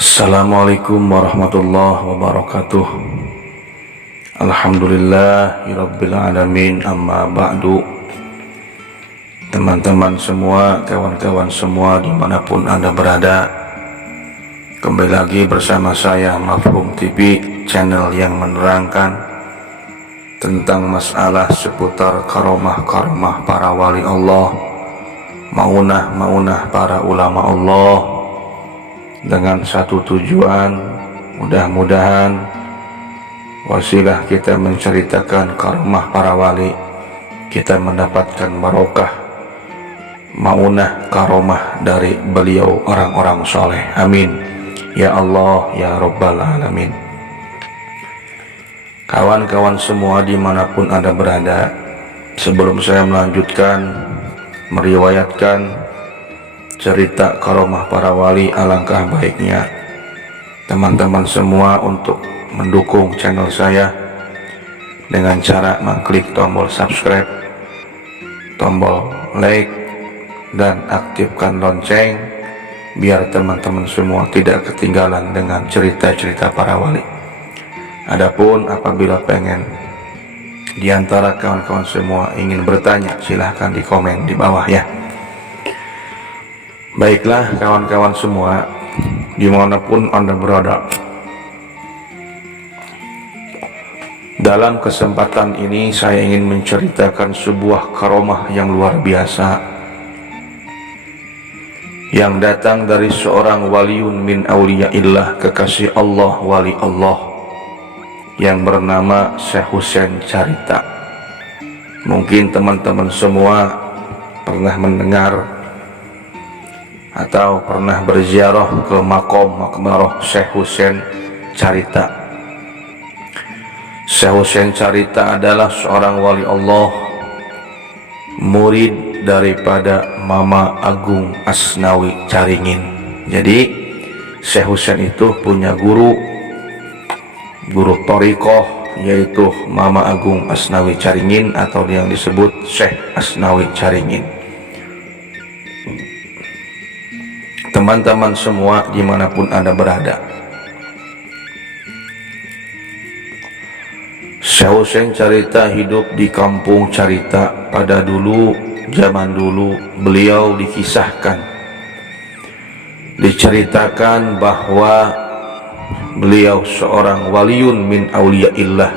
Assalamualaikum warahmatullahi wabarakatuh. Alhamdulillahirabbil alamin, amma ba'du. Teman-teman semua, kawan-kawan semua dimanapun Anda berada, kembali lagi bersama saya Mafhum TV, channel yang menerangkan tentang masalah seputar karomah-karomah para wali Allah, maunah-maunah para ulama Allah, dengan satu tujuan, mudah-mudahan wasilah kita menceritakan karomah para wali, kita mendapatkan barokah, maunah karomah dari beliau orang-orang soleh. Amin ya Allah ya Rabbal alamin. Kawan-kawan semua dimanapun Anda berada, sebelum saya melanjutkan meriwayatkan cerita karomah para wali, alangkah baiknya teman-teman semua untuk mendukung channel saya dengan cara mengklik tombol subscribe, tombol like, dan aktifkan lonceng biar teman-teman semua tidak ketinggalan dengan cerita-cerita para wali. Adapun apabila pengen diantara kawan-kawan semua ingin bertanya, silahkan di komen di bawah ya. Baiklah kawan-kawan semua, dimanapun Anda berada, dalam kesempatan ini saya ingin menceritakan sebuah karomah yang luar biasa yang datang dari seorang waliun min auliyaillah, kekasih Allah, wali Allah, yang bernama Syekh Husain Carita. Mungkin teman-teman semua pernah mendengar atau pernah berziarah ke makom makbarah Syekh Husain Carita. Syekh Husain Carita adalah seorang wali Allah, murid daripada Mama Agung Asnawi Caringin. Jadi Syekh Husain itu punya guru thariqah, yaitu Mama Agung Asnawi Caringin, atau yang disebut Syekh Asnawi Caringin. Teman-teman semua dimanapun Anda berada, Syekh Husain Carita hidup di kampung Carita. Pada zaman dulu beliau diceritakan bahwa beliau seorang waliun min auliyaillah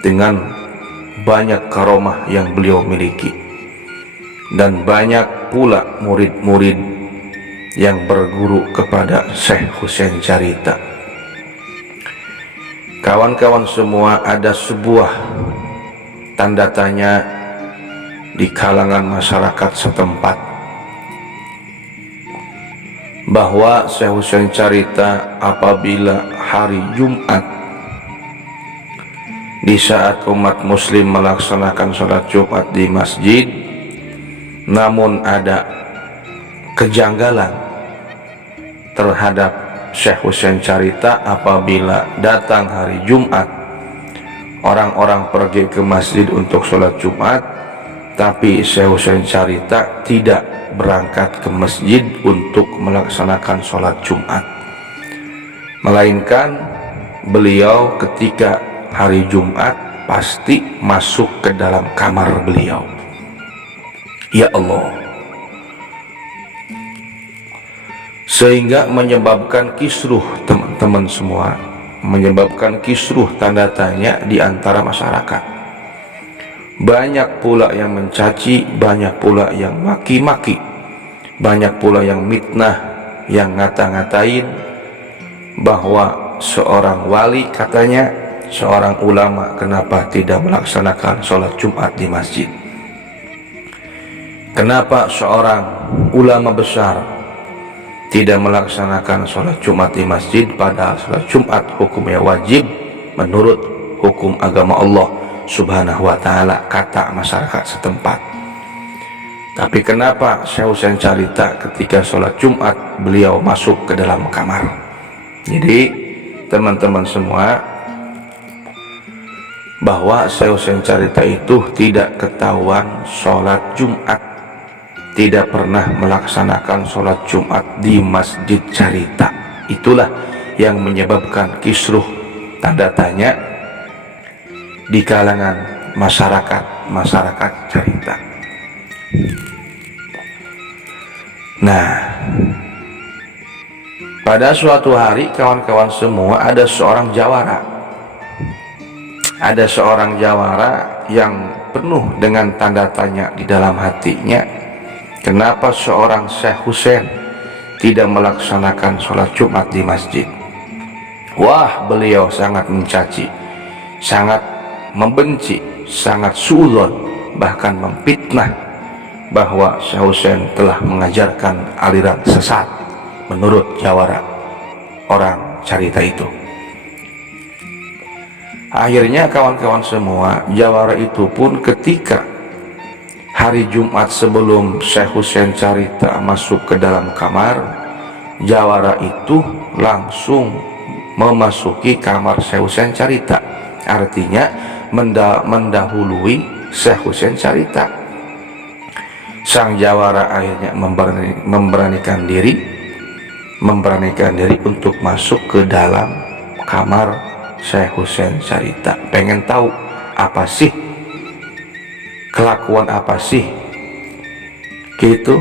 dengan banyak karomah yang beliau miliki, dan banyak pula murid-murid yang berguru kepada Syekh Husain Carita. Kawan-kawan semua, ada sebuah tanda tanya di kalangan masyarakat setempat bahwa Syekh Husain Carita apabila hari Jumat, di saat umat muslim melaksanakan sholat Jumat di masjid, namun ada kejanggalan terhadap Syekh Husain Carita. Apabila datang hari Jumat, orang-orang pergi ke masjid untuk sholat Jumat, tapi Syekh Husain Carita tidak berangkat ke masjid untuk melaksanakan sholat Jumat, melainkan beliau ketika hari Jumat pasti masuk ke dalam kamar beliau. Ya Allah. Sehingga menyebabkan kisruh, teman-teman semua, menyebabkan kisruh, tanda tanya di antara masyarakat. Banyak pula yang mencaci, banyak pula yang maki-maki, banyak pula yang mitnah, yang ngata-ngatain bahwa seorang wali, katanya seorang ulama, kenapa tidak melaksanakan sholat Jumat di masjid? Kenapa seorang ulama besar tidak melaksanakan sholat Jumat di masjid, padahal sholat Jumat hukumnya wajib menurut hukum agama Allah Subhanahu wa ta'ala, kata masyarakat setempat. Tapi kenapa Syekh Husain Carita ketika sholat Jumat beliau masuk ke dalam kamar? Jadi teman-teman semua, bahwa Syekh Husain Carita itu tidak ketahuan sholat Jumat, tidak pernah melaksanakan sholat Jumat di Masjid Carita. itulah yang menyebabkan kisruh tanda tanya di kalangan masyarakat cerita. Nah, pada suatu hari kawan-kawan semua ada seorang jawara. Ada seorang jawara yang penuh dengan tanda tanya di dalam hatinya. Kenapa seorang Syekh Husain tidak melaksanakan sholat Jumat di masjid? Wah, beliau sangat mencaci, sangat membenci, sangat suudzon, bahkan memfitnah bahwa Syekh Husain telah mengajarkan aliran sesat menurut jawara orang cerita itu. Akhirnya kawan-kawan semua, jawara itu pun ketika hari Jumat sebelum Syekh Husain cerita masuk ke dalam kamar, jawara itu langsung memasuki kamar Syekh Husain cerita, artinya mendahului Syekh Husain cerita. Sang jawara akhirnya memberanikan diri untuk masuk ke dalam kamar Syekh Husain cerita, pengen tahu apa sih kelakuan, apa sih gitu,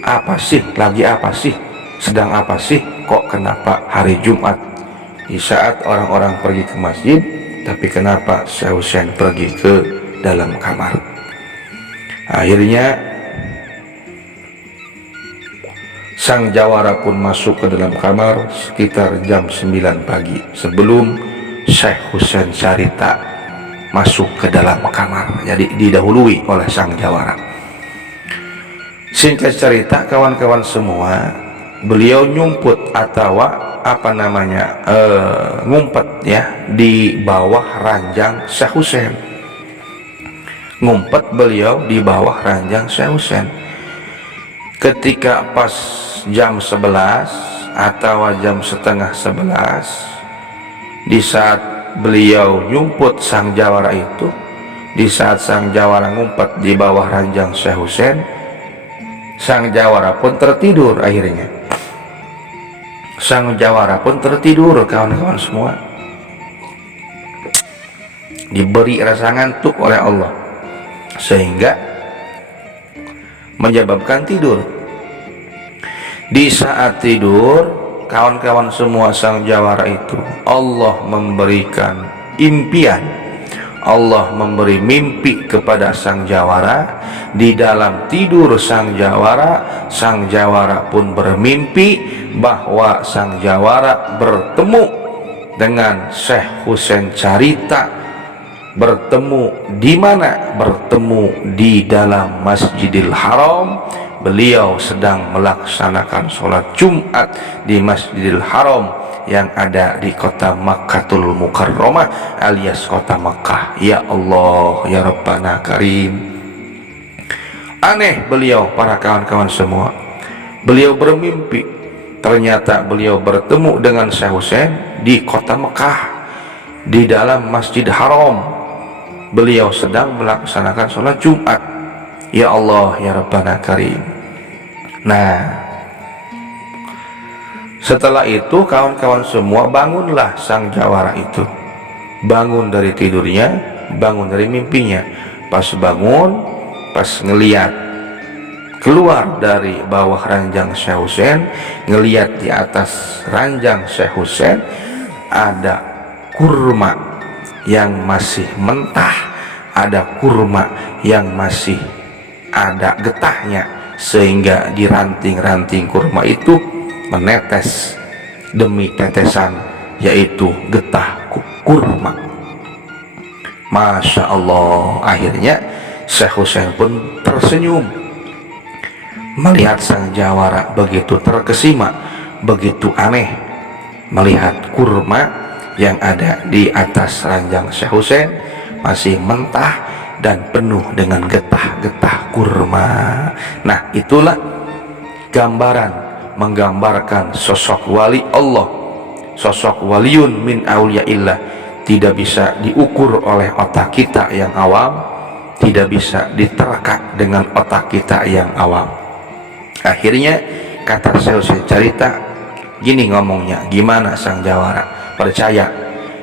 apa sih lagi, apa sih sedang, apa sih kok kenapa hari Jumat di saat orang-orang pergi ke masjid, tapi kenapa Syekh Husain pergi ke dalam kamar. Akhirnya sang jawara pun masuk ke dalam kamar sekitar jam 9 pagi sebelum Syekh Husain cerita masuk ke dalam kamar. Jadi didahului oleh sang jawara. Singkat cerita kawan-kawan semua, beliau nyumput atau ngumpet ya di bawah ranjang Syekh Husain. Ngumpet beliau di bawah ranjang Syekh Husain. Ketika pas jam 11 atau jam setengah 11, di saat beliau nyumput sang jawara itu, di saat sang jawara ngumpet di bawah ranjang Syekh Husain, sang jawara pun tertidur. Akhirnya sang jawara pun tertidur kawan-kawan semua, diberi rasa ngantuk oleh Allah sehingga menyebabkan tidur. Di saat tidur kawan-kawan semua, sang jawara itu Allah memberikan impian, Allah memberi mimpi kepada sang jawara. Di dalam tidur sang jawara pun bermimpi bahwa sang jawara bertemu dengan Syekh Husain cerita. Bertemu di mana? Bertemu di dalam Masjidil Haram. Beliau sedang melaksanakan sholat Jumat di Masjidil Haram yang ada di kota Makkatul Mukarramah alias kota Makkah. Ya Allah, ya Rabbana Karim. Aneh beliau, para kawan-kawan semua. Beliau bermimpi, ternyata beliau bertemu dengan Syekh Husain di kota Mekah, di dalam Masjid Haram. Beliau sedang melaksanakan sholat Jumat. Ya Allah, ya Rabbana Karim. Nah, setelah itu kawan-kawan semua, bangunlah sang jawara itu. Bangun dari tidurnya, bangun dari mimpinya. Pas bangun, pas ngeliat keluar dari bawah ranjang Syekh Husain, ngeliat di atas ranjang Syekh Husain ada kurma yang masih mentah, ada kurma yang masih ada getahnya, sehingga di ranting-ranting kurma itu menetes demi tetesan, yaitu getah kurma. Masya Allah. Akhirnya Syekh Husain pun tersenyum melihat sang jawara begitu terkesima, begitu aneh melihat kurma yang ada di atas ranjang Syekh Husain masih mentah dan penuh dengan getah-getah kurma. Nah, itulah gambaran, menggambarkan sosok wali Allah, sosok waliun min auliyaillah. Tidak bisa diukur oleh otak kita yang awam, tidak bisa diterka dengan otak kita yang awam. Akhirnya kata Syekh Husain cerita, Gini ngomongnya, gimana sang jawara? Percaya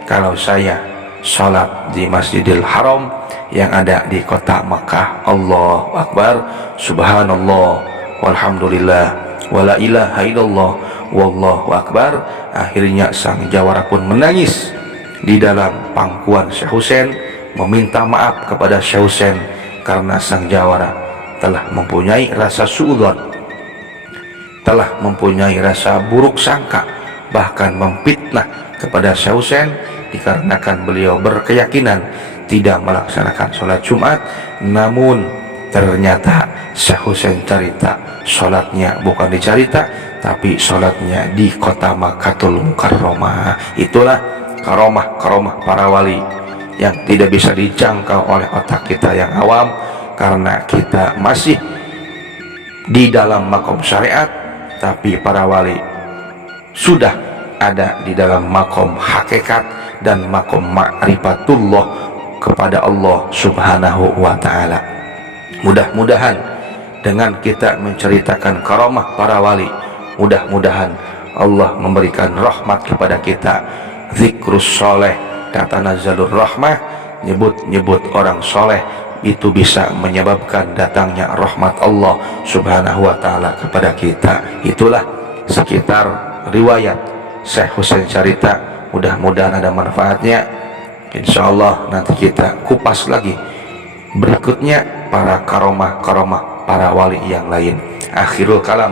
kalau saya sholat di Masjidil Haram yang ada di kota Makkah. Allahu Akbar, subhanallah, walhamdulillah, wala ilaha illallah, wallahu akbar. Akhirnya sang jawara pun menangis di dalam pangkuan Syekh Husain, meminta maaf kepada Syekh Husain karena sang jawara telah mempunyai rasa suudzon, telah mempunyai rasa buruk sangka, bahkan memfitnah kepada Syekh Husain dikarenakan beliau berkeyakinan tidak melaksanakan sholat Jumat. Namun ternyata Syekh Husain cerita sholatnya bukan di Carita, tapi sholatnya di kota Makkatul Mukarramah. Itulah karomah para wali yang tidak bisa dijangkau oleh otak kita yang awam, karena kita masih di dalam makom syariat, tapi para wali sudah ada di dalam makom hakikat dan makom ma'rifatullah kepada Allah subhanahu wa ta'ala. Mudah-mudahan dengan kita menceritakan karomah para wali, mudah-mudahan Allah memberikan rahmat kepada kita. Zikrus soleh, tatanazalur rahmah, nyebut-nyebut orang soleh itu bisa menyebabkan datangnya rahmat Allah subhanahu wa ta'ala kepada kita. Itulah sekitar riwayat Syekh Husain Carita. Mudah-mudahan ada manfaatnya. Insyaallah nanti kita kupas lagi berikutnya para karomah para wali yang lain. Akhirul kalam.